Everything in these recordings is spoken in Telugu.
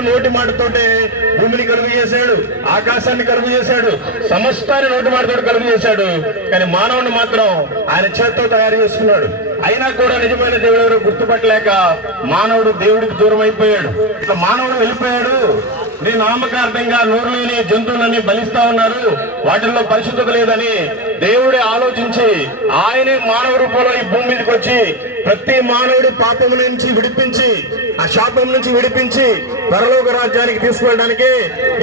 దేవుడు నోటి మాటతోటే భూమిని కలుగు చేశాడు, ఆకాశాన్ని కలుగు చేశాడు, సమస్తాన్ని నోటి మాటతో కలుగు చేశాడు. కానీ మానవుని మాత్రం ఆయన చేత్తో తయారు చేసుకున్నాడు. అయినా కూడా నిజమైన దేవుడు ఎవరు గుర్తుపట్టలేక మానవుడు దేవుడికి దూరం అయిపోయాడు. ఇట్లా మానవుడు వెళ్ళిపోయాడు. నీ నామకార్థంగా నోరు లేని జంతువులన్నీ బలిస్తా ఉన్నారు, వాటిల్లో పరిశుద్ధత లేదని దేవుడే ఆలోచించి ఆయనే మానవ రూపంలో ఈ భూమి మీదకి వచ్చి ప్రతి మానవుడి పాపం నుంచి విడిపించి, ఆ శాపం నుంచి విడిపించి పరలోక రాజ్యానికి తీసుకెళ్ళడానికి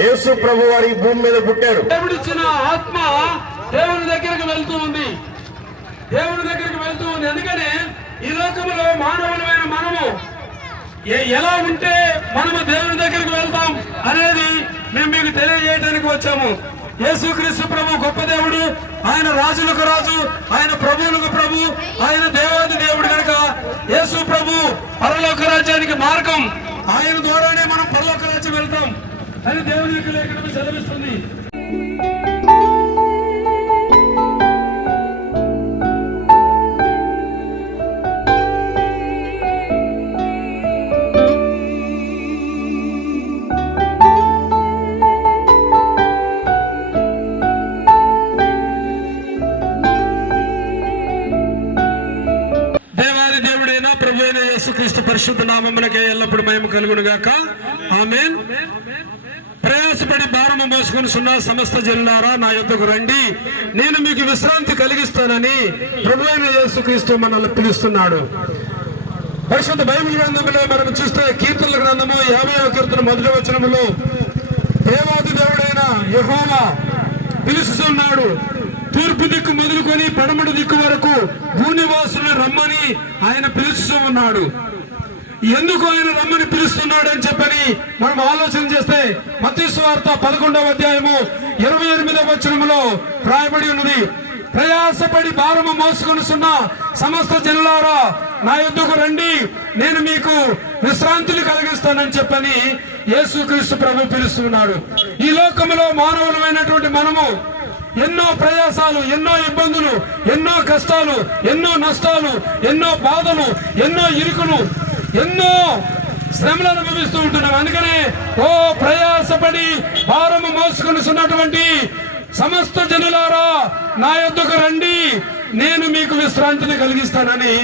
యేసు ప్రభు వారి భూమి మీద పుట్టారు. దేవుడిచ్చిన ఆత్మ దేవుని దగ్గరికి వెళ్తూ ఉంది, దేవుని దగ్గరికి వెళ్తూ ఉంది. అందుకనే ఈ లోకంలో మానవులమైన మనము ఎలా ఉంటే మనము దేవుని దగ్గరికి వెళ్తాం అనేది మేము మీకు తెలియజేయడానికి వచ్చాము. యేసుక్రీస్తు ప్రభు గొప్ప దేవుడు, ఆయన రాజులకు రాజు, ఆయన ప్రభువులకు ప్రభు, ఆయన దేవాది దేవుడు కనుక యేసు ప్రభు పరలోక రాజ్యానికి మార్గం, ఆయన ద్వారానే మనం పరలోక రాజ్యం వెళ్తాం అని దేవుని యొక్క లేఖనం సెలవిస్తుంది. ప్రభు అయిన యేసుక్రీస్తు పరిశుద్ధ నామమునకే ఎల్లప్పుడు మహిమ కలుగును గాక. ఆమేన్. ప్రయాసపడి భారము మోసుకొని సున్నా సమస్త జనులారా నా యొద్దకు రండి, నేను మీకు విశ్రాంతి కలిగిస్తానని ప్రభు అయిన యేసుక్రీస్తు మనల్ని పిలుస్తున్నాడు. పరిశుద్ధ బైబిల్ గ్రంథంలో మనం చూస్తే కీర్తనల గ్రంథము 50వ కీర్తన 1వ వచనములో దేవాది దేవుడైన యెహోవా పిలుస్తున్నాడు. తూర్పు దిక్కు మొదలుకొని పడమటి దిక్కు వరకు భూనివాసులను రమ్మని ఆయన పిలుస్తూ ఉన్నాడు. ఎందుకు ఆయన రమ్మని పిలుస్తున్నాడు అని చెప్పని మనం ఆలోచన చేస్తే మత్తయి సువార్త 11వ అధ్యాయము 28వ వచనములో రాయబడి ఉన్నది, ప్రయాసపడి భారము మోసుకొనుచున్న సమస్త జనులారా నా యొద్దకు రండి, నేను మీకు విశ్రాంతిని కలిగిస్తానని చెప్పని యేసుక్రీస్తు ప్రభు పిలుస్తున్నాడు. ఈ లోకంలో మానవులమైనటువంటి మనము ఎన్నో ప్రయాసాలు, ఎన్నో ఇబ్బందులు, ఎన్నో కష్టాలు, ఎన్నో నష్టాలు, ఎన్నో బాధలు, ఎన్నో ఇరుకులు, ఎన్నో శ్రమలు అనుభవిస్తూ ఉంటున్నాం. అందుకనే ఓ ప్రయాసపడి భారము మోసుకొనిస్తున్నటువంటి సమస్త జనులారా నా యొద్దకు రండి, నేను మీకు విశ్రాంతిని కలిగిస్తానని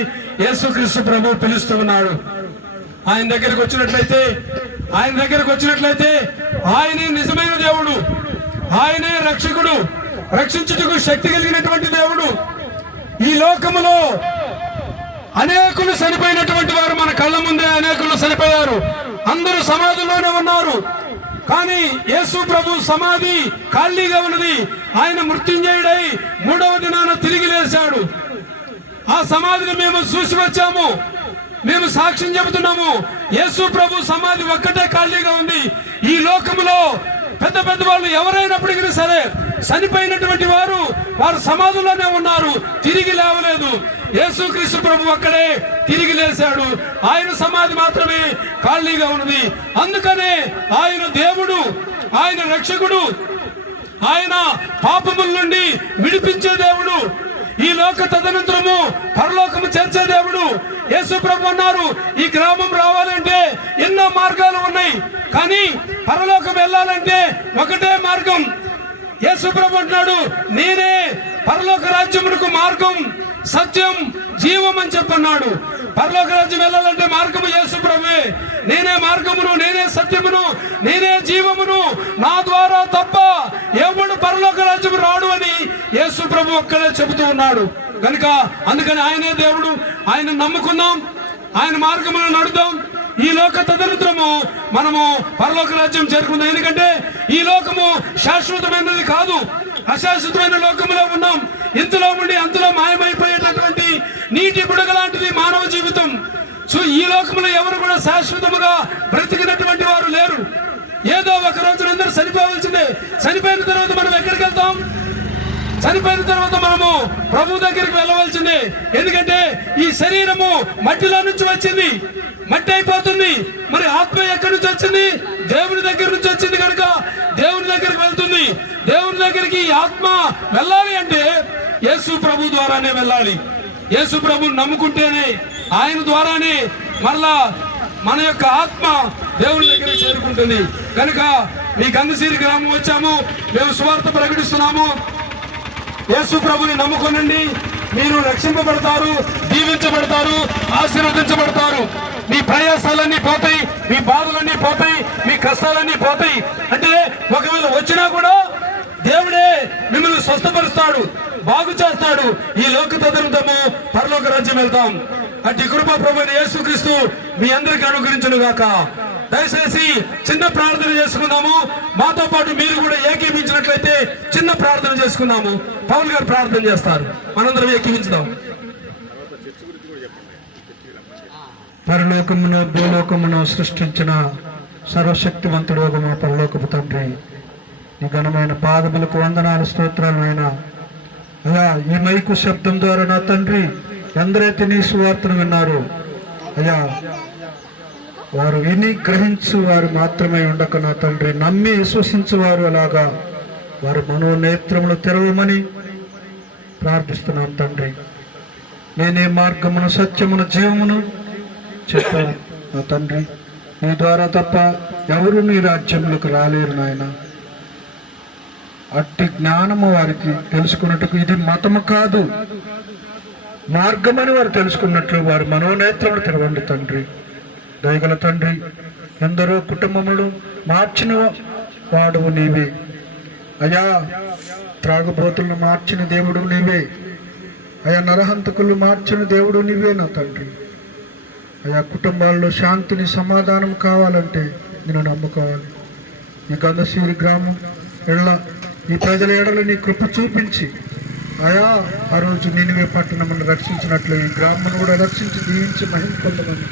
యేసుక్రీస్తు ప్రభు పిలుస్తూ ఉన్నాడు. ఆయన దగ్గరికి వచ్చినట్లయితే ఆయనే నిజమైన దేవుడు, ఆయనే రక్షకుడు, రక్షించుటకు శక్తి కలిగినటువంటి దేవుడు. ఈ లోకములో అనేకులు చనిపోయినటువంటి వారు మన కళ్ళ ముందే అనేకులు చనిపోయారు, అందరూ సమాధిలోనే ఉన్నారు. కానీ యేసు ప్రభు సమాధి ఖాళీగా ఉన్నది. ఆయన మృత్యుంజయుడై 3వ దినాన తిరిగి లేచాడు. ఆ సమాధిని మేము చూసి వచ్చాము, మేము సాక్ష్యం చెబుతున్నాము. యేసు ప్రభు సమాధి ఒక్కటే ఖాళీగా ఉంది. ఈ లోకములో పెద్ద పెద్ద వాళ్ళు ఎవరైనప్పటికీ సరే చనిపోయినటువంటి వారు సమాధిలోనే ఉన్నారు, తిరిగి లేవలేదు. యేసుక్రీస్తు ప్రభు అక్కడే తిరిగి లేచాడు, ఆయన సమాధి మాత్రమే ఖాళీగా ఉన్నది. అందుకనే ఆయన దేవుడు, ఆయన రక్షకుడు, ఆయన పాపముల నుండి విడిపించే దేవుడు, ఈ లోక తదనంతరము పరలోకము చేర్చే దేవుడు. యేసు ప్రభు అన్నారు, ఈ గ్రామం రావాలంటే ఎన్నో మార్గాలు ఉన్నాయి, కానీ పరలోకం వెళ్ళాలంటే ఒకటే మార్గం. యేసు ప్రభు అంటున్నాడు, నేనే పరలోక రాజ్యమునకు మార్గం, సత్యం, జీవం అని చెప్పన్నాడు. పరలోక రాజ్యం వెళ్ళాలంటే మార్గము యేసు ప్రభువే. నేనే మార్గమును, నేనే సత్యమును, నేనే జీవమును, నా ద్వారా తప్ప ఎవడు పరలోక రాజ్యము రాడు అని యేసు ప్రభు ఒక్కడే చెబుతూ ఉన్నాడు. కనుక అందుకని ఆయనే దేవుడు, ఆయన నమ్ముకుందాం, ఆయన మార్గమును నడుద్దాం. ఈ లోక తదనంతరము మనము పరలోక రాజ్యం చేరుకుందాం. ఎందుకంటే ఈ లోకము శాశ్వతమైనది కాదు, అశాశ్వతమైన లోకములో ఉన్నాం. ఇంతలో ఉండి అంతలో మాయమైపోయేటటువంటి నీటి బుడగ లాంటిది మానవ జీవితం. సో ఈ లోకంలో ఎవరు కూడా శాశ్వతముగా బ్రతికినటువంటి వారు లేరు. ఏదో ఒక రోజున అందరూ చనిపోవాల్సిందే. చనిపోయిన తర్వాత మనం ఎక్కడికి వెళ్తాం? చనిపోయిన తర్వాత మనము ప్రభు దగ్గరికి వెళ్ళవలసిందే. ఎందుకంటే ఈ శరీరము మట్టిలో నుంచి వచ్చింది, మట్టి అయిపోతుంది. మరి ఆత్మ ఎక్కడి నుంచి వచ్చింది? దేవుని దగ్గర నుంచి వచ్చింది కనుక దేవుని దగ్గరికి వెళ్తుంది. దేవుని దగ్గరికి ఆత్మ వెళ్ళాలి అంటే యేసు ప్రభు ద్వారానే వెళ్ళాలి. యేసు ప్రభుని నమ్ముకుంటేనే, ఆయన ద్వారానే మరలా మన యొక్క ఆత్మ దేవుని దగ్గరికి చేరుకుంటుంది. కనుక మీ గంధసిరి గ్రామం వచ్చాము, మేము సువార్త ప్రకటిస్తున్నాము. యేసు ప్రభుని నమ్ముకోనండి, మీరు రక్షింపబడతారు, దీవించబడతారు, ఆశీర్వదించబడతారు. మీ ప్రయాసాలన్నీ పోతాయి, మీ బాధలన్నీ పోతాయి, మీ కష్టాలన్నీ పోతాయి. అంటే ఒకవేళ వచ్చినా కూడా దేవుడే మిమ్మల్ని స్వస్థపరుస్తాడు, బాగు చేస్తాడు. ఈ లోక తదనంతము పరలోక రాజ్యం వెళ్తాం. అట్టి కృప ప్రభువైన యేసుక్రీస్తు మీ అందరికీ అనుగ్రహించును గాక. దయచేసి చిన్న ప్రార్థన చేసుకుందాము. మాతో పాటు మీరు కూడా ఏకీభించినట్లయితే చిన్న ప్రార్థన చేసుకుందాము. పౌల్ గారు ప్రార్థన చేస్తారు, మనందరం ఏకీభించుదాం. పరలోకమును భూలోకమును సృష్టించిన సర్వశక్తివంతుడు మా పరలోకపు తండ్రి, ఈ ఘనమైన పాదములకు వందనాలు, స్తోత్రాలైనా అలా ఈ మైకు శబ్దం ద్వారా నా తండ్రి ఎందరైతే నీ సువార్తను విన్నారు అయ్యా, వారు విని గ్రహించు వారు మాత్రమే ఉండక నా తండ్రి నమ్మి విశ్వసించువారు అలాగా వారి మనోనేత్రములు తెరవమని ప్రార్థిస్తున్నాం తండ్రి. నేనే మార్గమును, సత్యమును, జీవమును చెప్పాను నా తండ్రి. నీ ద్వారా తప్ప ఎవరు నీ రాజ్యంలోకి రాలేరు నాయన. అట్టి జ్ఞానము వారికి తెలుసుకున్నట్టుకు ఇది మతము కాదు, మార్గమని వారు తెలుసుకున్నట్లు వారి మనోనేత్రములు తెరవండి తండ్రి. దయగల తండ్రి, ఎందరో కుటుంబములు మార్చిన వాడువు నీవే అయా. త్రాగుబోతులను మార్చిన దేవుడు నీవే అయా. నరహంతకులు మార్చిన దేవుడు నీవే నా తండ్రి. అయా, కుటుంబాల్లో శాంతిని, సమాధానం కావాలంటే నేను నమ్ముకోవాలి. ఈ గంధసిరి గ్రామం ఎళ్ళ ఈ ప్రజల ఎడలు నీ కృప చూపించి ఆయా ఆ రోజు నినివే పట్టణమును రక్షించినట్లు ఈ గ్రామను కూడా రక్షించి దీవించి మహిమ పొందమని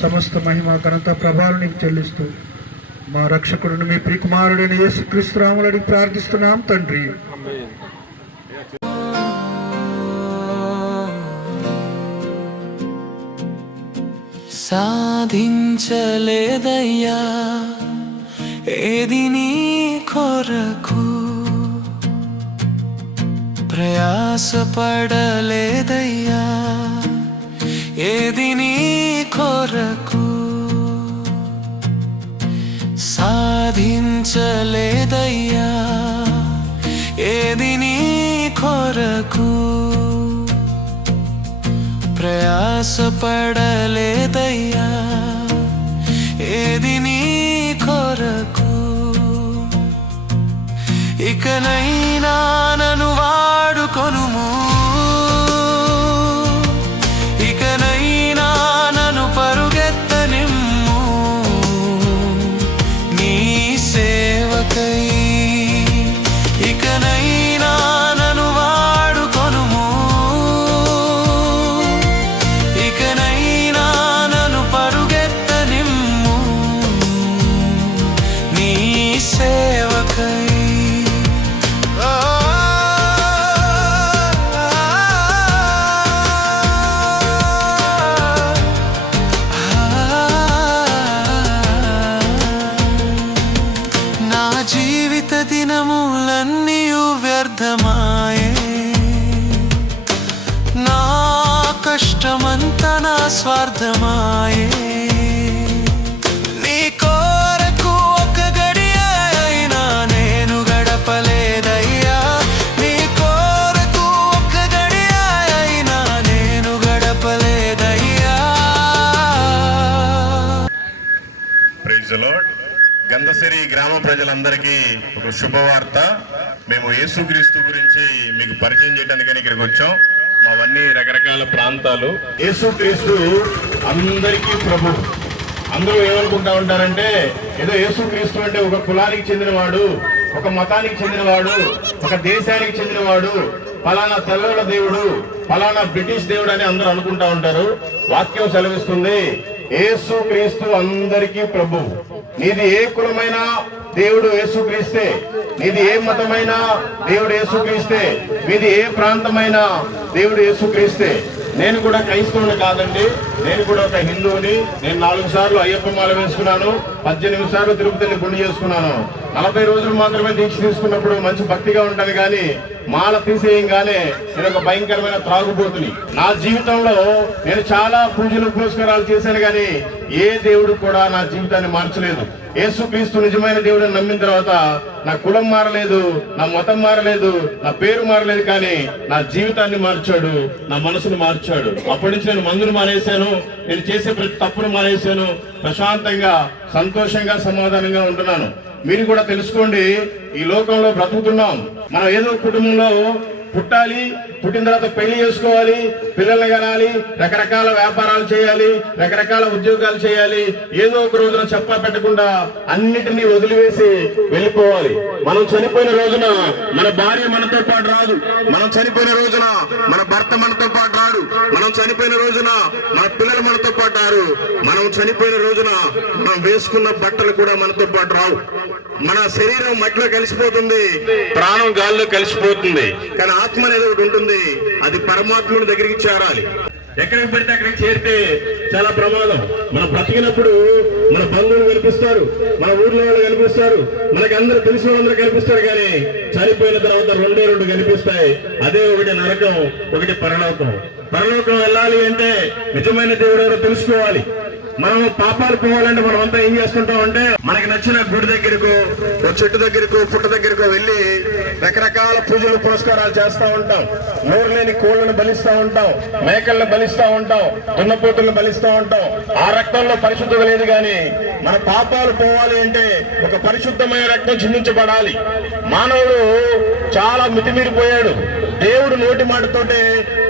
సమస్త మహిమ, ఘనత, ప్రభావం నీకు చెల్లిస్తూ మా రక్షకుడిని మీ ప్రియకుమారుడైన యేసుక్రీస్తు రాములని ప్రార్థిస్తున్నాం తండ్రి. సాధించలేదయ్యా ఏది నీ కొరకు, ప్రయాసపడలేదయ్యా ఏది నీ కొరకు, సాధించలేదయ్యా ఏది నీ కొరకు, ప్రయాసపడలేదయ్యా ఏది నీ కొరకు. ఇకనైనా నన్ను వాడుకొనుము, ఇకనైనా నన్ను పరుగెత్తనిమ్ము, నీ సేవకై ఇకనైనా నన్ను వాడుకొనుము, ఇకనైనా నన్ను పరుగెత్తనిమ్ము, నీ సేవకై. నా జీవిత దినములన్నీయు వ్యర్థమాయే, నా కష్టమంతా నా స్వార్థమాయే, నీ కొరకు ఒక గడియ అయినా నేను గడపలేదయ్యా, నీ కొరకు ఒక గడియ అయినా నేను గడపలేదయ్యా. Praise the Lord. గంధసిరి గ్రామ ప్రజలందరికీ ఒక శుభవార్త. మేము యేసుక్రీస్తు గురించి మీకు పరిచయం చేయడానికి ఇక్కడికి వచ్చాం. మావన్నీ రకరకాల ప్రాంతాలు. యేసుక్రీస్తు అందరికీ ప్రభు. అందరూ ఏమనుకుంటా ఉంటారంటే ఏదో యేసుక్రీస్తు అంటే ఒక కులానికి చెందినవాడు, ఒక మతానికి చెందినవాడు, ఒక దేశానికి చెందినవాడు, ఫలానా తెల్లల దేవుడు, ఫలానా బ్రిటిష్ దేవుడు అని అందరూ అనుకుంటా ఉంటారు. వాక్యం సెలవిస్తుంది, యేసుక్రీస్తు అందరికీ ప్రభు. నీది ఏ కులమైనా దేవుడు యేసుక్రీస్తే, నీది ఏ మతమైనా దేవుడు యేసుక్రీస్తే, మీది ఏ ప్రాంతమైనా దేవుడు యేసుక్రీస్తే. నేను కూడా క్రైస్తవుని కాదండి, నేను కూడా ఒక హిందువుని. నేను 4 సార్లు అయ్యప్ప మాల వేసుకున్నాను, 18 సార్లు తిరుపతిని గుండె చేసుకున్నాను. 40 రోజులు మాత్రమే దీక్ష తీసుకున్నప్పుడు మంచి భక్తిగా ఉంటాను, కానీ మాల తీసేయంగానే నేను ఒక భయంకరమైన త్రాగుబోతుని. నా జీవితంలో నేను చాలా పూజలు పురస్కారాలు చేశాను కానీ ఏ దేవుడు కూడా నా జీవితాన్ని మార్చలేదు. యేసుక్రీస్తు నిజమైన దేవుడిని నమ్మిన తర్వాత నా కులం మారలేదు, నా మతం మారలేదు, నా పేరు మారలేదు, కానీ నా జీవితాన్ని మార్చాడు, నా మనసును మార్చాడు. అప్పటి నుంచి నేను మందులు మానేశాను, నేను చేసే ప్రతి తప్పును మానేశాను, ప్రశాంతంగా సంతోషంగా సమాధానంగా ఉంటున్నాను. మీరు కూడా తెలుసుకోండి, ఈ లోకంలో బ్రతుకుతున్నాం. మనం ఏదో కుటుంబంలో పుట్టాలి, పుట్టిన తర్వాత పెళ్లి చేసుకోవాలి, పిల్లల్ని కనాలి, రకరకాల వ్యాపారాలు చేయాలి, రకరకాల ఉద్యోగాలు చేయాలి. ఏదో ఒక రోజున చెప్పా పెట్టకుండా అన్నిటినీ వదిలివేసి వెళ్ళిపోవాలి. మనం చనిపోయిన రోజున మన భార్య మనతో పాటు రాదు, మనం చనిపోయిన రోజున మన భర్త మనతో పాటు రాడు, మనం చనిపోయిన రోజున మన పిల్లలు మనతో పాటు రారు, మనం చనిపోయిన రోజున మనం వేసుకున్న బట్టలు కూడా మనతో పాటు రావు. మన శరీరం మట్టిలో కలిసిపోతుంది, ప్రాణం గాల్లో కలిసిపోతుంది, కానీ ఆత్మ అనేది ఒకటి ఉంటుంది, అది పరమాత్ముడి దగ్గరికి చేరాలి. ఎక్కడికి పడితే అక్కడికి చేరితే చాలా ప్రమాదం. మనం బ్రతికినప్పుడు మన బంధువులు కనిపిస్తారు, మన ఊర్లో వాళ్ళు కనిపిస్తారు, మనకి అందరూ తెలిసిన వాళ్ళందరూ కనిపిస్తారు, కానీ చనిపోయిన తర్వాత రెండే రెండు కనిపిస్తాయి. అదే ఒకటి నరకం, ఒకటి పరలోకం. పరలోకం వెళ్ళాలి అంటే నిజమైన దేవుడు ఎవరో తెలుసుకోవాలి. మనం పాపాలు పోవాలంటే మనం అంతా ఏం చేస్తుంటాం అంటే మనకి నచ్చిన గుడి దగ్గరకు, చెట్టు దగ్గరకు, పుట్ట దగ్గరకు వెళ్ళి రకరకాల పూజలు పురస్కారాలు చేస్తూ ఉంటాం. నోరు లేని కోళ్లను బలిస్తూ ఉంటాం, మేకలను బలిస్తూ ఉంటాం, దున్నపోతులను బలిస్తూ ఉంటాం. ఆ రక్తంలో పరిశుద్ధత లేదు, కానీ మన పాపాలు పోవాలి అంటే ఒక పరిశుద్ధమైన రక్తం చిందించబడాలి. మానవుడు చాలా మితిమీరిపోయాడు. దేవుడు నోటి మాటతోటే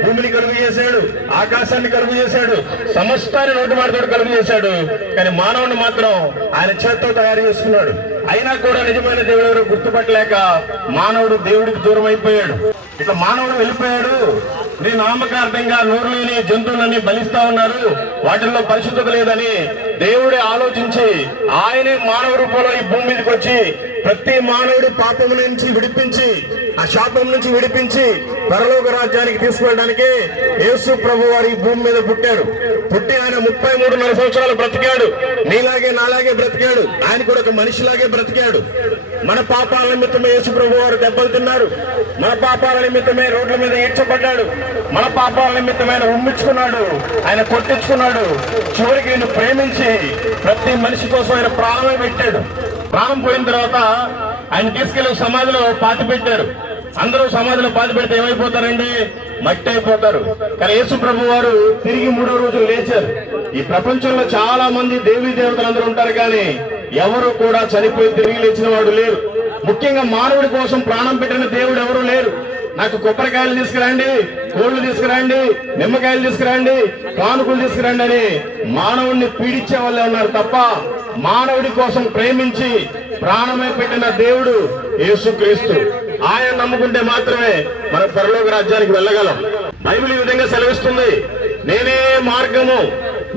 భూమిని కలుగు చేశాడు, ఆకాశాన్ని కలుగు చేశాడు, సమస్తాన్ని నోటి మాటతో కలుగు చేశాడు, కానీ మానవుని మాత్రం ఆయన చేత్తో తయారు చేసుకున్నాడు. అయినా కూడా నిజమైన దేవుడు ఎవరు గుర్తుపట్టలేక మానవుడు దేవుడికి దూరం అయిపోయాడు. ఇట్లా మానవుడు వెళ్ళిపోయాడు. నీ నామకార్థంగా నోరు లేని జంతువులన్నీ బలిస్తా ఉన్నారు, వాటిల్లో పరిశుద్ధత లేదని దేవుడే ఆలోచించి ఆయనే మానవ రూపంలో ఈ భూమి మీదకి వచ్చి ప్రతి మానవుడి పాపం నుంచి విడిపించి, ఆ శాపం నుంచి విడిపించి పరలోక రాజ్యానికి తీసుకెళ్ళడానికి యేసు ప్రభు వారు ఈ భూమి మీద పుట్టాడు. పుట్టి ఆయన 33.5 సంవత్సరాలు బ్రతికాడు. నీలాగే నాలాగే బ్రతికాడు. ఆయన కూడా ఒక మనిషిలాగే బ్రతికాడు. మన పాపాల నిమిత్తమే యేసు ప్రభు వారు దెబ్బలు తిన్నారు, మన పాపాల నిమిత్తమే రోడ్ల మీద ఈడ్చబడ్డాడు, మన పాపాల నిమిత్తమే ఆయన ఉమ్మించుకున్నాడు, ఆయన కొట్టించుకున్నాడు. చివరికి నేను ప్రేమించి ప్రతి మనిషి కోసం ఆయన ప్రాణమే పెట్టాడు. ప్రాణం పోయిన తర్వాత ఆయన తీసుకెళ్లి సమాధిలో పాతి పెట్టారు. అందరూ సమాధిలో పాతి పెడితే ఏమైపోతారండి? మట్టి అయిపోతారు. కానీ యేసు ప్రభు వారు తిరిగి 3వ రోజు లేచారు. ఈ ప్రపంచంలో చాలా మంది దేవీ దేవతలు అందరూ ఉంటారు, కానీ ఎవరు కూడా చనిపోయి తిరిగి లేచిన వాడు లేరు. ముఖ్యంగా మానవుడి కోసం ప్రాణం పెట్టిన దేవుడు ఎవరు లేరు. నాకు కొబ్బరికాయలు తీసుకురండి, కోళ్లు తీసుకురండి, నిమ్మకాయలు తీసుకురండి, కానుకలు తీసుకురండి అని మానవుడిని పీడించే వాళ్ళే ఉన్నారు తప్ప మానవుడి కోసం ప్రేమించి ప్రాణమే పెట్టిన దేవుడు యేసుక్రీస్తు. ఆయన నమ్ముకుంటే మాత్రమే మన పరలోక రాజ్యానికి వెళ్ళగలం. బైబిల్ ఈ విధంగా సెలవిస్తుంది, నేనే మార్గము,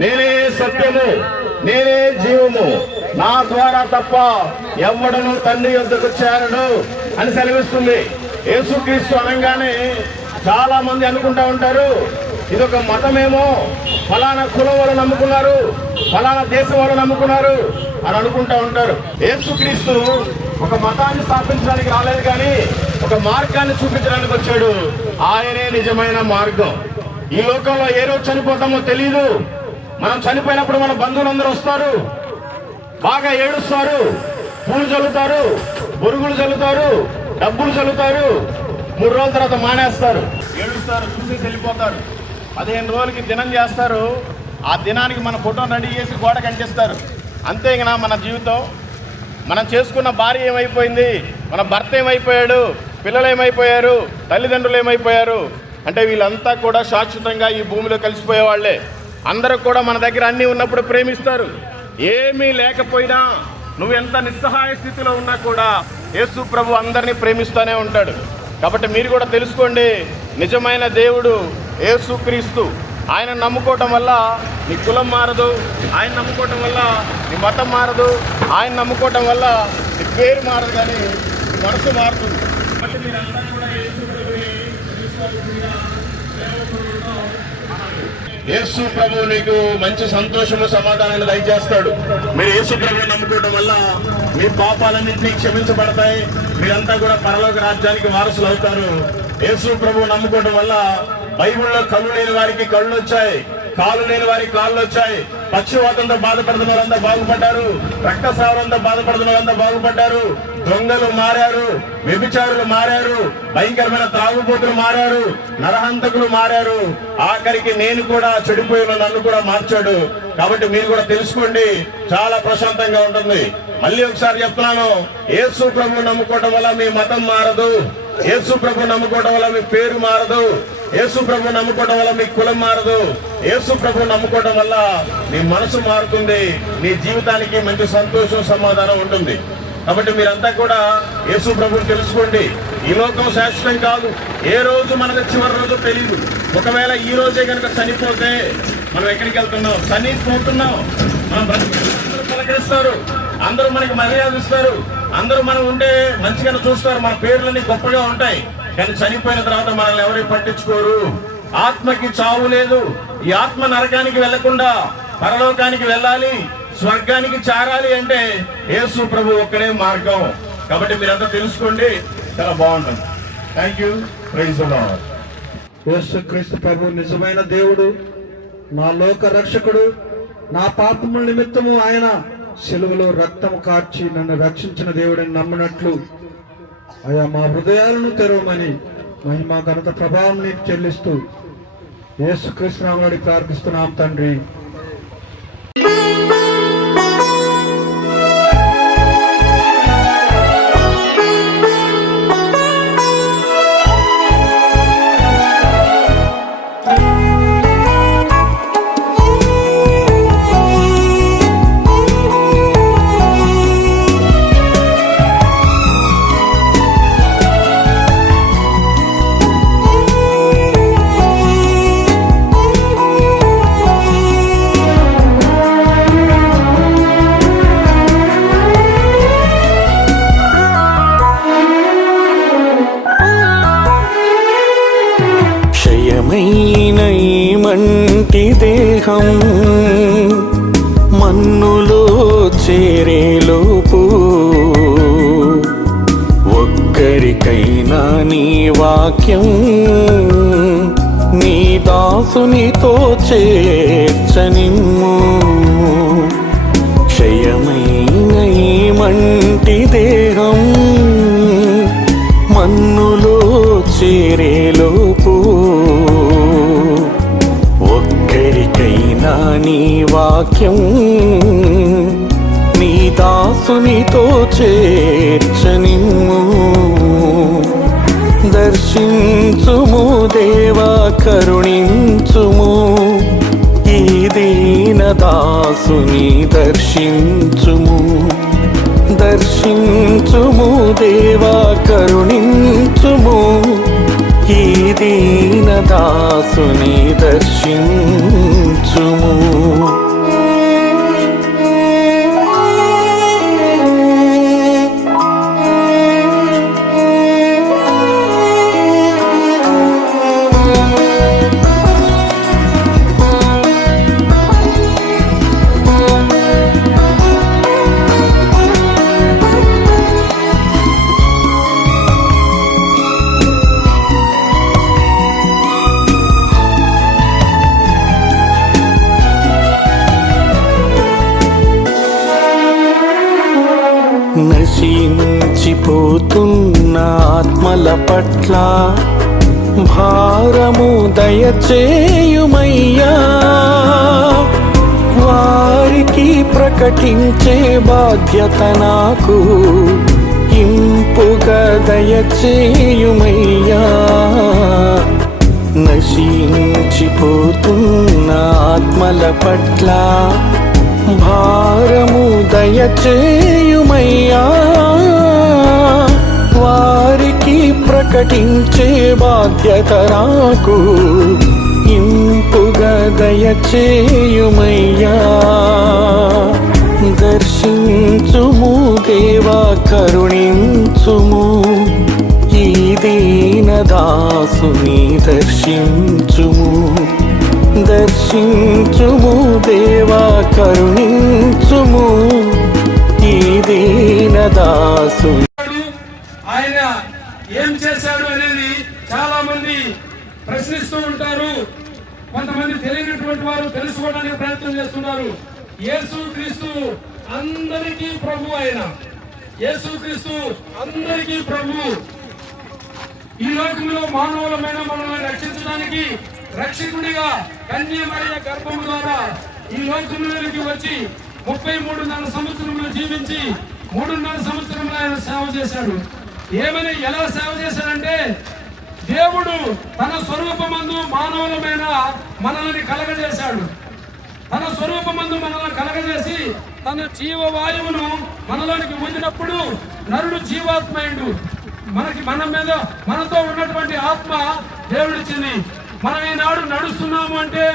నేనే సత్యము, నేనే జీవము, నా ద్వారా తప్ప ఎవ్వడను తండ్రి యొద్దకు చేరడు అని సెలవిస్తుంది. యేసుక్రీస్తు అనగానే చాలా మంది అనుకుంటా ఉంటారు, ఇదొక మతమేమో, ఫలానా కులం వాళ్ళు నమ్ముకున్నారు, ఫలానా దేశం వాళ్ళు నమ్ముకున్నారు అని అనుకుంటా ఉంటారు. యేసుక్రీస్తు ఒక మతాన్ని స్థాపించడానికి రాలేదు, కానీ ఒక మార్గాన్ని చూపించడానికి వచ్చాడు. ఆయనే నిజమైన మార్గం. ఈ లోకంలో ఏ రోజు చనిపోతామో తెలియదు. మనం చనిపోయినప్పుడు మన బంధువులందరూ వస్తారు, బాగా ఏడుస్తారు, పూలు చల్లుతారు, బొరుగులు చల్లుతారు, డబ్బులు చల్లుతారు. 3 రోజుల తర్వాత మానేస్తారు, ఏడుస్తారు, చూసి వెళ్ళిపోతారు. 15 రోజులకి దినం చేస్తారు. ఆ దినానికి మన ఫోటో రెడీ చేసి గోడ కంటిస్తారు. అంతేగానా మన జీవితం? మనం చేసుకున్న భార్య ఏమైపోయింది, మన భర్త ఏమైపోయాడు, పిల్లలు ఏమైపోయారు, తల్లిదండ్రులు ఏమైపోయారు అంటే వీళ్ళంతా కూడా శాశ్వతంగా ఈ భూమిలో కలిసిపోయే వాళ్ళే. అందరూ కూడా మన దగ్గర అన్నీ ఉన్నప్పుడు ప్రేమిస్తారు. ఏమీ లేకపోయినా, నువ్వు ఎంత నిస్సహాయ స్థితిలో ఉన్నా కూడా యేసు ప్రభు అందరినీ ప్రేమిస్తూనే ఉంటాడు. కాబట్టి మీరు కూడా తెలుసుకోండి, నిజమైన దేవుడు యేసుక్రీస్తు. ఆయన నమ్ముకోవటం వల్ల నీ కులం మారదు, ఆయన నమ్ముకోవటం వల్ల నీ మతం మారదు, ఆయన నమ్ముకోవటం వల్ల నీ పేరు మారదు, కానీ నీ మనసు మారుతుంది. కాబట్టి మీరంతా కూడా యేసు ప్రభువుని యేసు ప్రభు నీకు మంచి సంతోషము సమాధానాన్ని దయచేస్తాడు. మీరు యేసు ప్రభువు నమ్ముకోవడం వల్ల మీ పాపాలన్నింటినీ క్షమించబడతాయి. మీరంతా కూడా పరలోక రాజ్యానికి వారసులు అవుతారు. యేసు ప్రభువు నమ్ముకోవడం వల్ల బైబిల్లో కళ్ళు లేని వారికి కళ్ళు వచ్చాయి, కాళ్ళు లేని వారికి కాళ్ళు వచ్చాయి. పక్షవాతంతో బాధపడుతున్న వారంతా బాగుపడ్డారు, రక్తస్రావంతో బాధపడుతున్న వారంతా బాగుపడ్డారు. దొంగలు మారారు, వ్యభిచారులు మారారు, భయంకరమైన త్రాగుబోతులు మారారు, నరహంతకులు మారారు. ఆఖరికి నేను కూడా చెడిపోయిన నన్ను కూడా మార్చాడు. కాబట్టి మీరు కూడా తెలుసుకోండి, చాలా ప్రశాంతంగా ఉంటుంది. మళ్ళీ ఒకసారి చెప్తున్నాను, యేసు ప్రభు నమ్ముకోవడం వల్ల మీ మతం మారదు, యేసు ప్రభు నమ్ముకోవడం వల్ల మీ పేరు మారదు, యేసు ప్రభు నమ్ముకోవడం వల్ల మీ కులం మారదు. యేసు ప్రభు నమ్ముకోవడం వల్ల నీ మనసు మారుతుంది, నీ జీవితానికి మంచి సంతోషం సమాధానం ఉంటుంది. కాబట్టి మీరంతా కూడా యేసు ప్రభుని తెలుసుకోండి. ఈ లోకం శాశ్వతం కాదు, ఏ రోజు మనకు చివరి రోజు తెలియదు. ఒకవేళ ఈ రోజే కనుక చనిపోతే మనం ఎక్కడికి వెళ్తున్నాం? చనిపోతున్నాం. మనం పలకరిస్తారు, అందరూ మనకి మర్యాద ఇస్తారు, అందరూ మనం ఉంటే మంచిగా చూస్తారు, మన పేర్లన్నీ గొప్పగా ఉంటాయి. కానీ చనిపోయిన తర్వాత మనల్ని ఎవరు పట్టించుకోరు. ఆత్మకి చావు లేదు. ఈ ఆత్మ నరకానికి వెళ్లకుండా పరలోకానికి వెళ్ళాలి, స్వర్గానికి చేరాలి అంటే యేసు ప్రభు ఒక్కడే మార్గం. కాబట్టి మీరంతా తెలుసుకోండి, చాలా బాగుంటుంది. Thank you. Praise the lord. యేసుక్రీస్తు ప్రభు నిజమైన దేవుడు, నా లోక రక్షకుడు. నా పాపముల నిమిత్తము ఆయన సిలువలో రక్తము కార్చి నన్ను రక్షించిన దేవుడిని నమ్మినట్లు అయా మా హృదయాలను తెరవమని మహిమ ఘనత ప్రభావం నీకు చెల్లిస్తూ యేసుక్రీస్తు నామములో ప్రార్థిస్తున్నాం తండ్రి. మంటి దేహం మన్నులో చేరేలోపు ఒక్కరికైనా నీ వాక్యం నీ దాసునితో చేర్చనిమ్ము. క్షయమైన ఈ మంటి దేహం మన్నులో చేరేలోపు ఒక్కరికైనా నీ వాక్యం నీ దాసునితో చేర్చనిమ్ము. దర్శించుము దేవా, కరుణించుము ఈ దీన దాసుని దర్శించుము. దర్శించుము దేవా, కరుణించుము ఈ దీన దాసుని దర్శించుము. నశించిపోతున్న ఆత్మల పట్ల భారము దయచేయుమయ్యా. వారికి ప్రకటించే బాధ్యత నాకు ఇంపుగా దయచేయుమయ్యా. నశించిపోతున్న ఆత్మల పట్ల భారము దయచేయుమయ్యా. వారికి ప్రకటించే బాధ్యత నాకు ఇంపుగా దయచేయుమయ్యా. దర్శించుము దేవా, కరుణించుము ఈ దీన దాసుని దర్శించుము. దర్శించుము దేవా కరుణించుము ఈ దీనదాసు. ఆయన ఏం చేశాడు అనేది చాలా మంది ప్రశ్నిస్తూ ఉంటారు. కొంతమంది తెలియనటువంటి వారు తెలుసుకోవడానికి ప్రయత్నం చేస్తున్నారు. యేసుక్రీస్తు అందరికీ ప్రభు. ఆయన యేసుక్రీస్తు అందరికీ ప్రభు. ఈ లోకంలో మానవులమైన మనల్ని రక్షించడానికి రక్షకుడిగా కన్యమరియ గర్భం ద్వారా ఈ లోకంలోనికి వచ్చి 33.5 సంవత్సరములు జీవించి 3.5 సంవత్సరములు ఆయన సేవ చేశాడు. ఏమని ఎలా సేవ చేశాడంటే, దేవుడు తన స్వరూపమందు మానవులమైన మనల్ని కలగజేశాడు. తన స్వరూపమందు మనల్ని కలగజేసి తన జీవవాయువును మనలోనికి ఊదినప్పుడు నరుడు జీవాత్మయుడు. మనతో ఉన్నటువంటి ఆత్మ దేవుడిచ్చింది. మనం ఈనాడు నడుస్తున్నాము అంటే,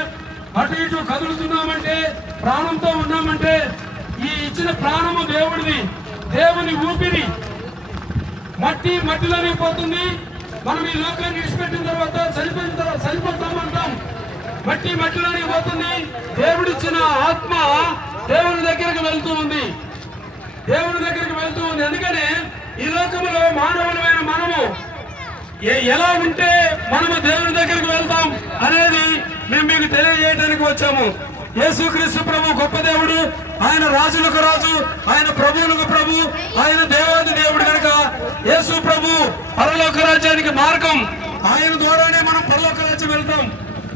అటు ఇటు కదులుతున్నామంటే, ప్రాణంతో ఉన్నామంటే ఈ ఇచ్చిన ప్రాణము దేవుడిది. దేవుని ఊపిరి. మట్టిలోనే పోతుంది. మనం ఈ లోకాన్ని విడిచిపెట్టిన తర్వాత చనిపోతామంటాం. మట్టిలోనే పోతుంది. దేవుడిచ్చిన ఆత్మ దేవుని దగ్గరికి వెళ్తూ ఉంది. అందుకనే ఈ లోకంలో మానవులమైన మనము ఎలా ఉంటే మనము దేవుని దగ్గరికి వెళ్తాం అనేది మేము మీకు తెలియజేయడానికి వచ్చాము. యేసుక్రీస్తు ప్రభు గొప్ప దేవుడు. ఆయన రాజులకు రాజు, ఆయన ప్రభువులకు ప్రభు, ఆయన దేవాది దేవుడు కనుక యేసు ప్రభు పరలోక రాజ్యానికి మార్గం. ఆయన ద్వారానే మనం పరలోక రాజ్యం వెళ్తాం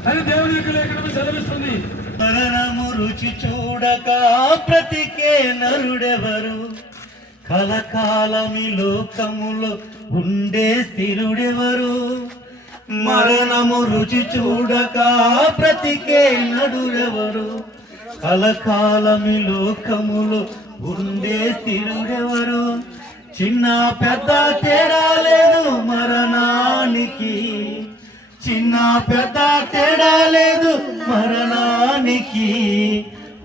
అని దేవుని యొక్క లేఖనం సెలవిస్తుంది. మరణము రుచి చూడక బ్రతికే నరుడెవరు? కలకాలమి లోకములో ఉండే స్థిరుడెవరు? మరణము రుచి చూడక బ్రతికే నరుడెవరు? కలకాలమి లోకములో ఉండే స్థిరుడెవరు? చిన్న పెద్ద తేడా లేదు మరణానికి. చిన్న పెద్ద తేడా లేదు మరణానికి.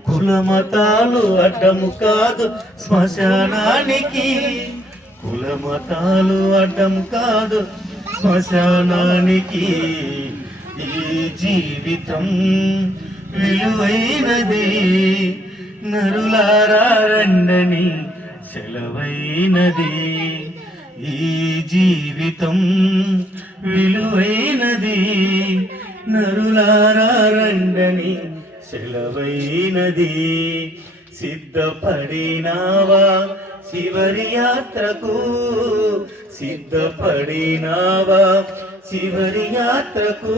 కులమతాలు అడ్డము కాదు శ్మశానానికి. కులమతాలు అడ్డము కాదు శ్మశానానికి. ఈ జీవితం విలువైనది, నరులారా రండని సెలవైనది. ఈ జీవితం విలువైనది, నరులారా రండని సెలవైనది. సిద్ధపడినావా చివరి యాత్రకు? సిద్ధపడినావా చివరి యాత్రకు?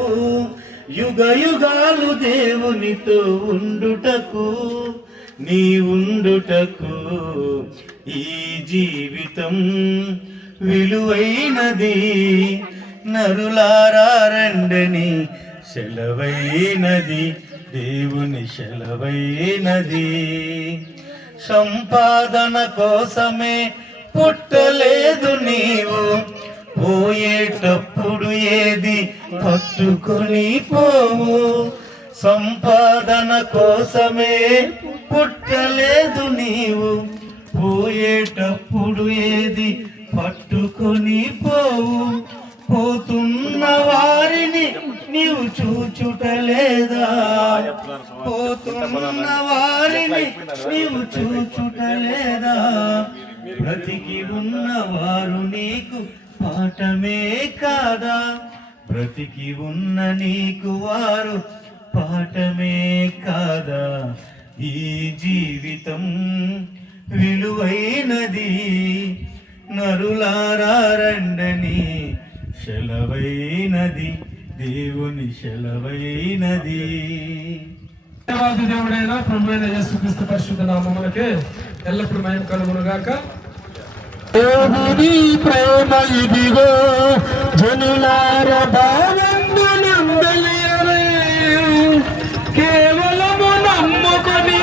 యుగ యుగాలు దేవునితో ఉండుటకు, నీ ఉండుటకు. ఈ జీవితం విలువైనది, నరులారా రండని సెలవైనది, దేవుని సెలవైనది. సంపాదన కోసమే పుట్టలేదు నీవు, పోయేటప్పుడు ఏది పట్టుకొని పోవు. సంపాదన కోసమే పుట్టలేదు నీవు, పోయేటప్పుడు ఏది పట్టుకొని పోవు. పోతున్న వారిని నీవు చూచుటలేదా? పోతున్న వారిని నీవు చూచుటలేదా? బ్రతికి ఉన్నవారు నీకు పాఠమే కాదా? బ్రతికి ఉన్న నీకు వారు పాఠమే కాదా? ఈ జీవితం విలువైనది, నరులారా రండని సెలవైనది, దేవుని సెలవైనది. దేవాది దేవుడైన ప్రభువైన యేసుక్రీస్తు పరిశుద్ధ నామమునకే ఎల్లప్పుడూ మహిమ కలుగును గాక. దేవుని ప్రేమ ఇదిగో జనులార భావందులందలియరే, కేవలము నమ్ముకొని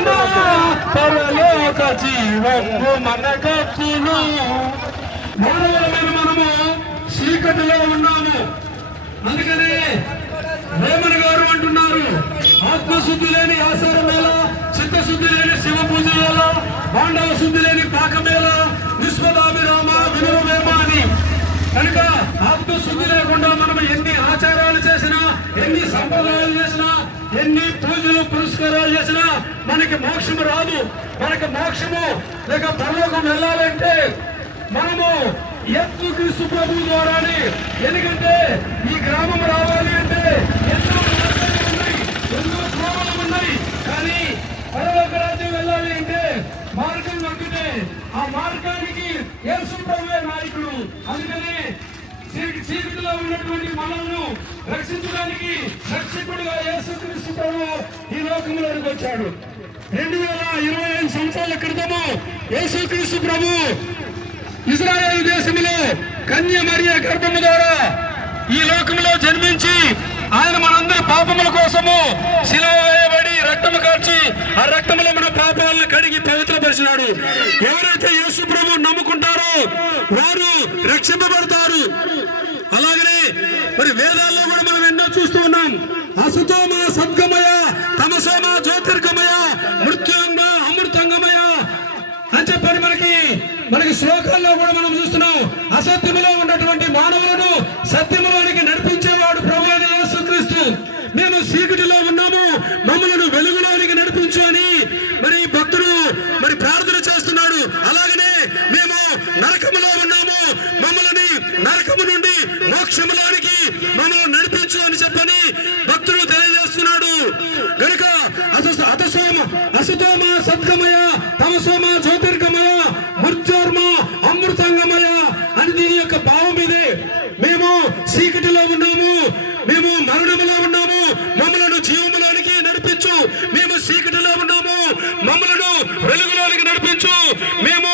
పరలోక జీవము మనకచ్చును. మానవులమైన మనము చీకటిలో ఉన్నాము. అందుకనే వేమన్ గారు అంటున్నారు, ఆత్మశుద్ధి లేని ఆచారం ఎలా, చిత్తశుద్ధి లేని శివ పూజ ఎలా, పాండవ శుద్ధి లేని పాకమేలా, నిష్పదాభిరామ వినురవేమ అని. కనుక ఆత్మశుద్ధి లేకుండా మనం ఎన్ని ఆచారాలు చేసినా, ఎన్ని సంప్రదాయాలు చేసినా, ఎన్ని పూజలు పురస్కారాలు చేసినా మనకి మోక్షము రాదు. మనకి మోక్షము లేక పరలోకం వెళ్ళాలంటే మనము యేసుక్రీస్తు ప్రభువు ద్వారానే. ఎందుకంటే ఈ గ్రామం రావాలి అంటే ఎన్నో మార్గాలు ఉన్నాయి, ఎన్నో ధ్రువాలు ఉన్నాయి. కానీ పరలోక రాజ్యం వెళ్ళాలి అంటే మార్గం ఒకటే. ఆ మార్గానికి యేసు ప్రభువే నాయకుడు. అందుకనే చీకటిలో ఉన్నటువంటి మనల్ని రక్షించడానికి రక్షకుడుగా యేసుక్రీస్తు ప్రభువు ఈ లోకంలోకి వచ్చాడు. 2025 సంవత్సరాల క్రితము యేసుక్రీస్తు ప్రభు ఇజ్రాయేల్ దేశంలో కన్య మరియ గర్భము ద్వారా ఈ లోకంలో జన్మించి ఆయన మనందరి పాపముల కోసము శిలువ వేయబడి రక్తము కార్చి ఆ రక్తములో మన పాపాలను కడిగి పవిత్రపరిచినాడు. ఎవరైతే యేసు ప్రభువు నమ్ముకుంటారో వారు రక్షింపబడతారు. అలాగనే మరి వేదాల్లో కూడా మనం ఎన్నో చూస్తూ ఉన్నాం. అసతోమ సద్గమయ, తమసోమ జ్యోతిర్గమయ, మృత్యుంగ అమృతంగమయ అని చెప్పని మనకి శ్లోకాల్లో కూడా మనం చూస్తున్నాం. అసత్యములో ఉన్నటువంటి మానవులను సత్యములోనికి నడిపించేవాడు ప్రభు అయిన యేసుక్రీస్తు. మేము చీకటిలో ఉన్నాము, మమ్మలను వెలుగులోనికి నడిపించు అని మరి భక్తుడు మరి ప్రార్థన చేస్తున్నాడు. అలాగనే మేము నరకములో ఉన్నాము, మమ్మల్ని నరకము నుండి మోక్షములోనికి మమ్మల్ని నడిపించు అని చెప్పని భక్తుడు తెలియజేస్తున్నాడు. కనుక అసతోమ సద్గమయ, తమసోమ జ్యోతిర్గమయ, మృత్యోర్మ అమృతంగమయ అని దీని యొక్క భావం ఇదే. మేము చీకటిలో ఉన్నాము, మేము మరణములో ఉన్నాము, మమ్మలను జీవములోనికి నడిపించు. మేము చీకటిలో ఉన్నాము, మమ్మలను వెలుగులోనికి నడిపించు. మేము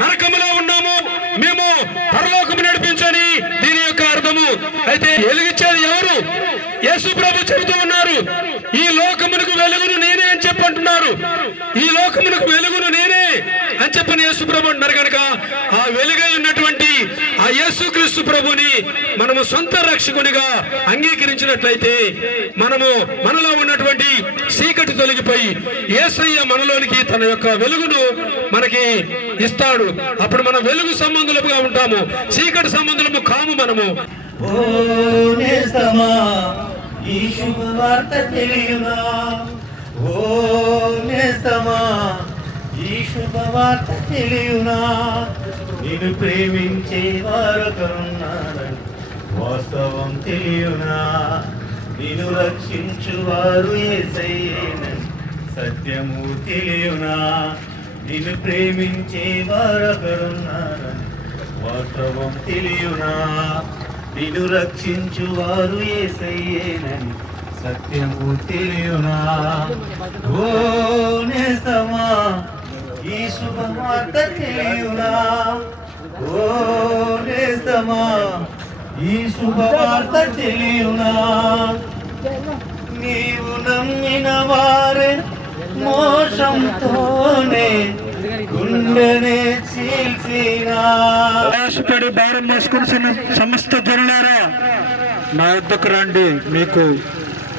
నరకములో ఉన్నాము, మేము పరలోకము నడిపించని దీని యొక్క అర్థము. అయితే వెలిగించేది ఎవరు? యేసు ప్రభు చెబుతూ ఉన్నారు, ఈ లోకమునకు వెలుగును నేనే అని చెప్పంటున్నారు. ఈ లోకమునకు వెలుగును నేనే అని చెప్పని యేసు ప్రభు అంటున్నారు. కనుక ఆ వెలుగై ఉన్నటువంటి ఆ యేసుక్రీస్తు ప్రభుని మనము సొంత రక్షకునిగా అంగీకరించినట్లయితే మనలో ఉన్నటువంటి చీకటి తొలగిపోయి యేసయ్య మనలోనికి తన యొక్క వెలుగును మనకి ఇస్తాడు. అప్పుడు మనం వెలుగు సంబంధులుగా ఉంటాము, చీకటి సంబంధులము కాము మనము. ఓ నేస్తమా ఈ శుభవార్త తెలియునా, ఓ నేస్తమా ఈ శుభవార్త తెలియునా, నిన్ను ప్రేమించే వారొకరున్నారని వాస్తవం తెలియునా, నిన్ను రక్షించువారు యేసయ్యేనని సత్యము తెలియునా, నిన్ను ప్రేమించే వారొకరున్నారని వాస్తవం తెలియునా, నిన్ను రక్షించువారు యేసయ్యేనని సత్యము తెలియునా. ఓ నేస్తమా ఈ శుభవార్త తెలియునా, ఓ నేస్తమా ఈ శుభవార్త తెలియునా, నీవు నమ్మిన వారే మోసంతోనే గుండెనే చీల్చినా. ప్రయాసపడి భారం మోసుకుని సమస్త జనులారా నా వద్దకు రండి, మీకు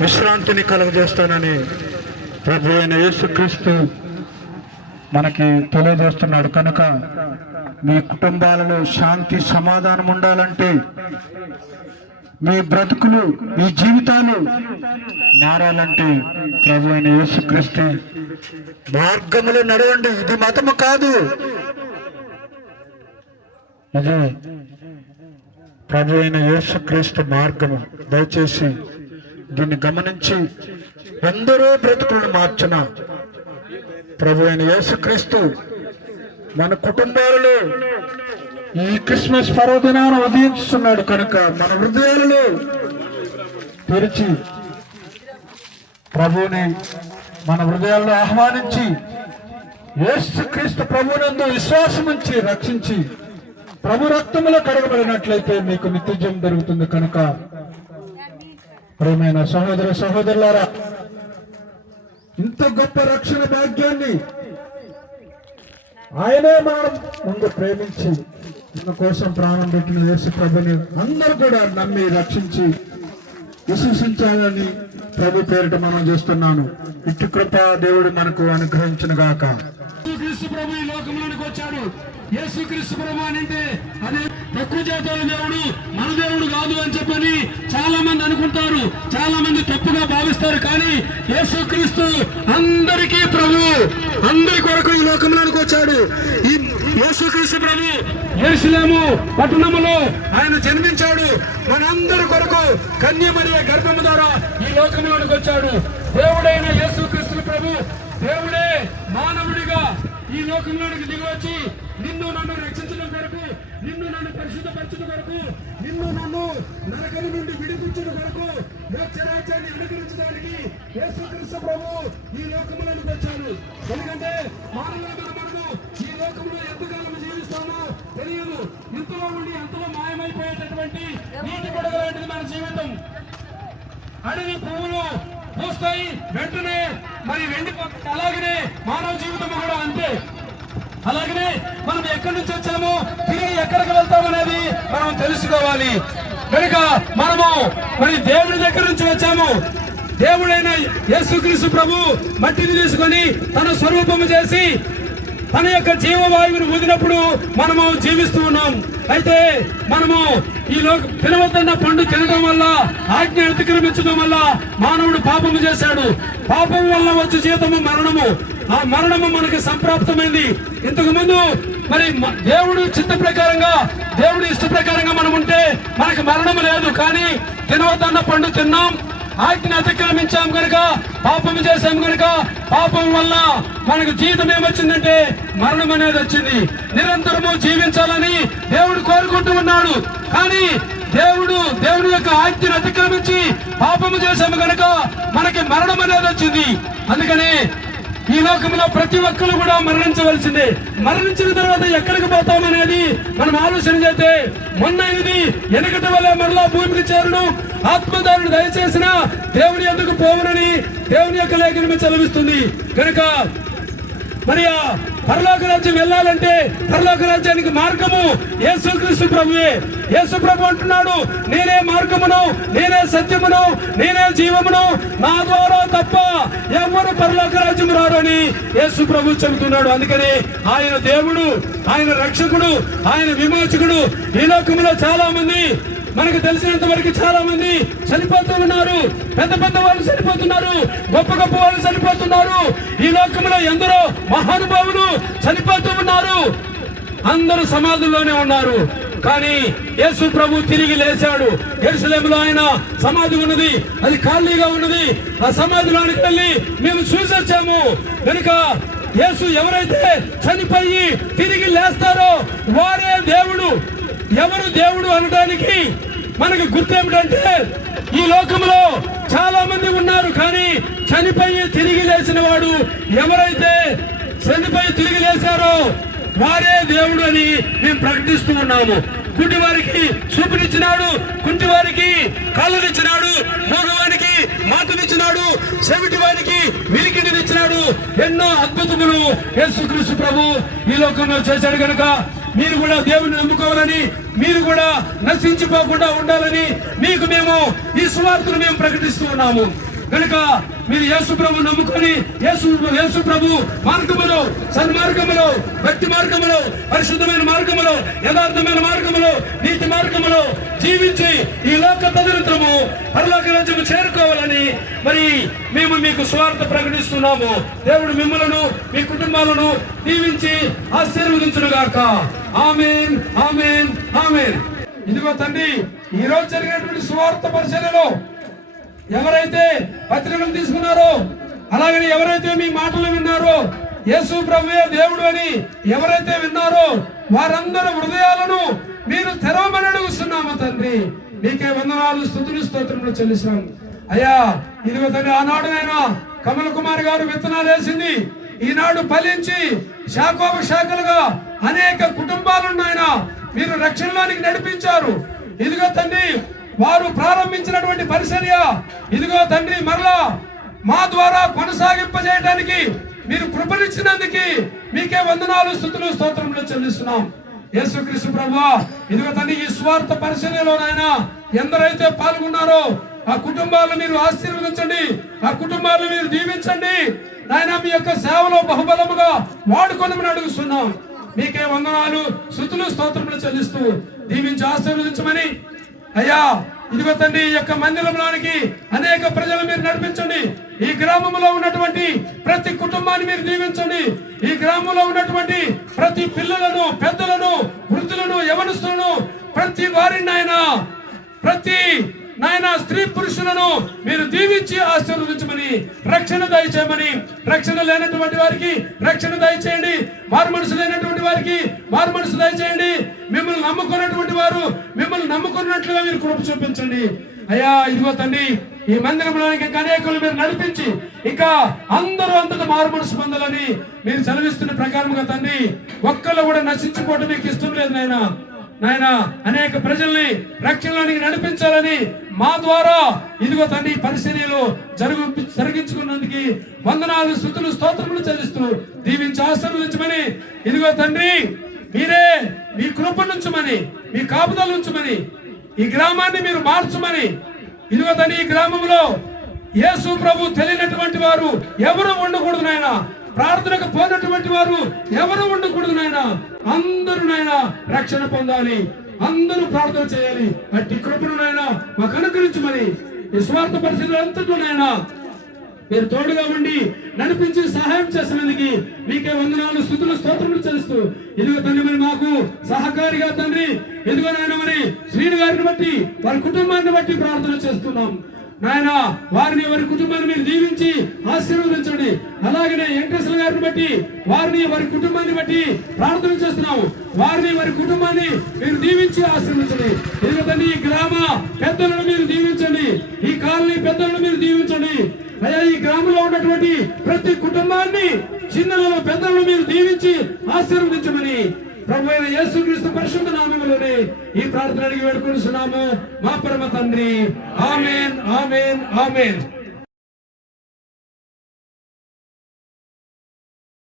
విశ్రాంతిని కలుగజేస్తానని ప్రభు అయిన యేసుక్రీస్తు మనకి తెలియజేస్తున్నాడు. కనుక మీ కుటుంబాలలో శాంతి సమాధానం ఉండాలంటే, మీ బ్రతుకులు మీ జీవితాలు మారాలంటే ప్రభు అయిన యేసుక్రీస్తు మార్గములో నడవండి. ఇది మతము కాదు, ఇది ప్రభు అయిన యేసుక్రీస్తు మార్గము. దయచేసి దీన్ని గమనించి ఎందరో బ్రతుకులను మార్చిన ప్రభు అయిన యేసుక్రీస్తు మన కుటుంబాలలో ఈ క్రిస్మస్ పర్వదినాన ఉదయించుతున్నాడు. కనుక మన హృదయాలలో తెరిచి ప్రభువుని మన హృదయాల్లో ఆహ్వానించి యేసుక్రీస్తు ప్రభువునందు విశ్వాసం ఉంచి రక్షించి ప్రభు రక్తములో కడగబడినట్లయితే మీకు నిత్యజీవం దొరుకుతుంది. కనుక ప్రియమైన సహోదర సహోదరులారా, ఇంత గొప్ప రక్షణ భాగ్యాన్ని ఆయనే మనం ముందు ప్రేమించి మన కోసం ప్రాణం పెట్టిన యేసు ప్రభుని అందరూ కూడా నమ్మి రక్షించి విశ్వసించాలని ప్రభు పేరిట మనం చేస్తున్నాను. ఇటు కృప దేవుడు మనకు అనుగ్రహించును గాక. యేసుక్రీస్తు ప్రభు ఈ లోకంలోనికి వచ్చాడు. యేసుక్రీస్తు ప్రభు అని అంటే అదే తక్కువ జాతుల దేవుడు, మన దేవుడు కాదు అని చెప్పని చాలా మంది అనుకుంటారు, చాలా మంది తప్పుగా భావిస్తారు. కానీ యేసుక్రీస్తు అందరికీ ప్రభు, అందరి కొరకు ఈ లోకంలోనికి వచ్చాడు. ఈ యేసుక్రీస్తు ప్రభు యెరూషలేము పట్టణములో ఆయన జన్మించాడు. మనందరి కొరకు కన్యమరియ గర్భము ద్వారా ఈ లోకంలోనికి వచ్చాడు. దేవుడైన యేసుక్రీస్తు ప్రభు, దేవుడే మానవుడిగా ఈ లోకంలోనికి దిగివచ్చి నిన్ను నన్ను రక్షించడం కొరకు, నిన్ను నన్ను పరిశుద్ధపరచడం కొరకు, నిన్ను నన్ను నరకం నుండి విడిపించడం కొరకు, మోక్షరాజ్యాన్ని అనుగ్రహించడానికి యేసుక్రీస్తు ప్రభు ఈ లోకంలోనికి వచ్చాడు. ఎందుకంటే మానవులుగా మనము ఈ లోకంలో ఎంతకాలం జీవిస్తామో తెలియదు. ఇంతలో ఉండి అంతలో మాయమైపోయేటటువంటి నీటి గొడవ లాంటిది మన జీవితం. అడవి పువ్వులు పూస్తాయి, వెంటనే మరి వెండిపోతాయి. అలాగనే మానవ జీవితం కూడా అంతే. అలాగనే మనం ఎక్కడి నుంచి వచ్చామో తిరిగి ఎక్కడికి వెళ్తామనేది మనం తెలుసుకోవాలి. కనుక మనము మరి దేవుడి దగ్గర నుంచి వచ్చాము. దేవుడైన యేసుక్రీస్తు ప్రభు మట్టిని తీసుకొని తన స్వరూపము చేసి తన యొక్క జీవవాయువును ఊదినప్పుడు మనము జీవిస్తూ ఉన్నాం. అయితే మనము ఈ తినవద్దన్న పండు తినడం వల్ల, ఆజ్ఞ అతిక్రమించడం వల్ల మానవుడు పాపము చేశాడు. పాపం వల్ల వచ్చే జీతము మరణము. ఆ మరణము మనకి సంప్రాప్తమైంది. ఇంతకు ముందు మరి దేవుడు చిత్త ప్రకారంగా, దేవుడి ఇష్ట ప్రకారంగా మనం ఉంటే మనకి మరణము లేదు. కానీ తినవద్దన్న పండు తిన్నాం, ఆజ్ఞ అతిక్రమించాం కనుక, పాపం చేశాం కనుక, పాపం వల్ల మనకు జీవితం ఏమొచ్చిందంటే మరణం అనేది వచ్చింది. నిరంతరము జీవించాలని దేవుడు కోరుకుంటూ ఉన్నాడు. కానీ దేవుడి యొక్క ఆజ్ఞను అతిక్రమించి పాపము చేశాము కనుక మనకి మరణం అనేది వచ్చింది. అందుకని ఈ లోకంలో ప్రతి ఒక్కరు కూడా మరణించవలసిందే. మరణించిన తర్వాత ఎక్కడికి పోతామనేది మనం ఆలోచన చేస్తే, మొన్నది వెనకటి వల్ల మరలా భూమికి చేరును, ఆత్మదారుడు దయచేసిన దేవుని ఎందుకు పోవునని దేవుని యొక్క లేఖనం చదివిస్తుంది. కనుక మరి ఆ పరలోక రాజ్యం వెళ్ళాలంటే పరలోక రాజ్యానికి మార్గము యేసుక్రీస్తు ప్రభువే. యేసు ప్రభు అంటున్నాడు, నేనే మార్గమును, నేనే సత్యమును, నేనే జీవమును, నా ద్వారా తప్ప ఎవరు పరలోక రాజ్యం రారు అని యేసు ప్రభు చెబుతున్నాడు. అందుకని ఆయన దేవుడు, ఆయన రక్షకుడు, ఆయన విమోచకుడు. ఈ లోకంలో చాలా మంది, మనకు తెలిసినంత వరకు చాలా మంది చనిపోతూ ఉన్నారు. పెద్ద పెద్ద వాళ్ళు చనిపోతున్నారు, గొప్ప గొప్ప వాళ్ళు చనిపోతున్నారు. ఈ లోకంలో ఎందరో మహానుభావులు చనిపోతూ ఉన్నారు. అందరూ సమాధుల్లోనే ఉన్నారు. కానీ యేసు ప్రభు తిరిగి లేచాడు. యెరూషలేములో ఆయన సమాధి ఉన్నది, అది ఖాళీగా ఉన్నది. ఆ సమాధిలోనికి వెళ్ళి మేము చూసొచ్చాము. కనుక యేసు ఎవరైతే చనిపోయి తిరిగి లేస్తారో వారే దేవుడు. ఎవరు దేవుడు అనడానికి మనకు గుర్తు ఏమిటంటే, ఈ లోకంలో చాలా మంది ఉన్నారు, కానీ చనిపోయి తిరిగి లేచిన వాడు, ఎవరైతే చనిపోయి తిరిగి లేచారో వారే దేవుడు అని మేము ప్రకటిస్తూ ఉన్నాము. గుడ్డి వారికి చూపునిచ్చినాడు, కుంటి వారికి కళ్ళనిచ్చినాడు, మూగవానికి మాటనిచ్చినాడు, చెవిటి వారికి వినికిడినిచ్చినాడు. ఎన్నో అద్భుతములు యేసుక్రీస్తు ప్రభు ఈ లోకంలో చేశాడు. కనుక మీరు కూడా దేవుని నమ్ముకోవాలని, మీరు కూడా నశించిపోకుండా ఉండాలని మీకు మేము ఈ సువార్తను మేము ప్రకటిస్తూ ఉన్నాము. కనుక మీరు యేసు ప్రభు నమ్ముకొని యేసు ప్రభు మార్గములో, సన్మార్గములో, భక్తి మార్గములో, పరిశుద్ధమైన మార్గములో, యథార్థమైన మార్గములో, నీతి మార్గములో జీవించి ఈ లోక తదనంతరము పరలోక రాజ్యము చేరుకోవాలని మరి మేము మీకు సువార్త ప్రకటిస్తున్నాము. దేవుడు మిమ్మలను, మీ కుటుంబాలను దీవించి ఆశీర్వదించునుగాక. ఆమేన్, ఆమేన్, ఆమేన్. ఇదిగో తండ్రి, ఈ రోజు జరిగినటువంటి సువార్త పరిశీలనలో ఎవరైతే పత్రికలు తీసుకున్నారో, అలాగని ఎవరైతే మీ మాటలు విన్నారో, యేసు ప్రభువే దేవుడు అని ఎవరైతే విన్నారో వారందరూ హృదయాలను మీరు తెరవమని అడుగుతున్నాము తండ్రి. మీకే వందనాలు, స్తుతులు, స్తోత్రములు చెల్లిస్తున్నాం అయ్యా. ఇదిగో తండ్రి, ఆనాడు ఆయన కమల కుమార్ గారు విత్తనాలు వేసింది, ఈనాడు ఫలించి శాఖోపశాఖలుగా అనేక కుటుంబాలను ఆయన మీరు రక్షణలోనికి నడిపించారు. ఇదిగో తండ్రి, వారు ప్రారంభించినటువంటి పరిచర్య ఇదిగో తండ్రి మరలా మా ద్వారా కొనసాగింపజేయడానికి మీరు కృపనిచ్చినందుకు మీకే వందనాలు, స్తుతులు, స్తోత్రములు చెల్లిస్తున్నాం. యేసుక్రీస్తు ప్రభువా, ఇదిగో తండ్రి, ఈ స్వార్థ పరిచర్యలోనైనా ఎందరైతే పాల్గొన్నారో ఆ కుటుంబాలను మీరు ఆశీర్వదించండి, ఆ కుటుంబాలను మీరు దీవించండి. నాయన మీ యొక్క సేవలో బహుబలముగా వాడుకొనమని అడుగుతున్నాం. మీకే వందనాలు, స్తుతులు, స్తోత్రములు చెల్లిస్తూ దీవించి ఆశీర్వదించమని అయ్యా, ఇదిగో తండ్రి ఈ యొక్క మందిరంలోనికి అనేక ప్రజలు మీరు నడిపించండి. ఈ గ్రామంలో ఉన్నటువంటి ప్రతి కుటుంబాన్ని మీరు దీవించండి. ఈ గ్రామంలో ఉన్నటువంటి ప్రతి పిల్లలను, పెద్దలను, వృద్ధులను, యవనస్తులను, ప్రతి వారిని ప్రతి స్త్రీ పురుషులను మీరు దీవించి ఆశీర్వదించమని, రక్షణ దయచేయమని, రక్షణ లేనటువంటి వారికి రక్షణ దయచేయండి, మారు మనసు లేనటువంటి వారికి మారు మనసు దయచేయండి. మిమ్మల్ని నమ్ముకున్నటువంటి వారు మిమ్మల్ని నమ్ముకున్నట్లుగా మీరు కృప చూపించండి అయ్యా. ఇదిగో తండ్రి ఈ మందిరంలోనికి అనేకులు మీరు నడిపించి ఇంకా అందరూ అంతటా మారు మనసు పొందాలని మీరు సెలవిస్తున్న ప్రకారంగా తండ్రి, ఒక్కళ్ళు కూడా నశించుకోవడం మీకు ఇష్టం లేదు నాయన. అనేక ప్రజల్ని రక్షణలోనికి నడిపించాలని మా ద్వారా ఇదిగో తండ్రి పరిశీలనలు జరిగించుకున్నందుకు వందనాలు, స్తుతులు, స్తోత్రములు చెల్లిస్తూ దీవించి ఆశీర్వదించమని, ఇదిగో తండ్రి మీరే మీ కృప నుంచమని, మీ కాపుదల నుంచమని, ఈ గ్రామాన్ని మీరు మార్చమని, ఇదిగో తండ్రి ఈ గ్రామంలో యేసు ప్రభు తెలియనటువంటి వారు ఎవరు ఉండకూడదు నాయన. ప్రార్థనకు పోయినటువంటి వారు ఎవరు ఉండకూడదు నాయన. అందరూ రక్షణ పొందాలి, అందరూ ప్రార్థన చేయాలి. అట్టి కృపను మాకు అనుగ్రహించమని నిస్వార్థ పరిస్థితులు అంతట్లోనైనా మీరు తోడుగా ఉండి నడిపించి సహాయం చేసినందుకు మీకే వందనాలు, స్తుతులు, స్తోత్రములు చేస్తూ ఇదిగో తండ్రి మరి మాకు సహకారిగా తండ్రి ఇదిగో మరి శ్రీను గారిని బట్టి వారి కుటుంబాన్ని బట్టి ప్రార్థన చేస్తున్నాం నాయన. వారిని వారి కుటుంబాన్ని మీరు దీవించి ఆశీర్వదించండి. అలాగనే వెంకటేశ్వర గారిని బట్టి వారిని వారి కుటుంబాన్ని బట్టి ప్రార్థన చేస్తున్నాము. వారిని వారి కుటుంబాన్ని మీరు దీవించి ఆశీర్వదించండి. ఎందుకంటే ఈ గ్రామ పెద్దలను మీరు దీవించండి, ఈ కాలనీ పెద్దలను మీరు దీవించండి అయ్యా. ఈ గ్రామంలో ఉన్నటువంటి ప్రతి కుటుంబాన్ని, చిన్నలను, పెద్దలను మీరు దీవించి ఆశీర్వదించమని ప్రభువైన యేసుక్రీస్తు పరిశుద్ధ నామములోనే ఈ ప్రార్థన అడిగి వేడుకొనుచున్నాము మా పరమ తండ్రి. ఆమేన్, ఆమేన్, ఆమేన్.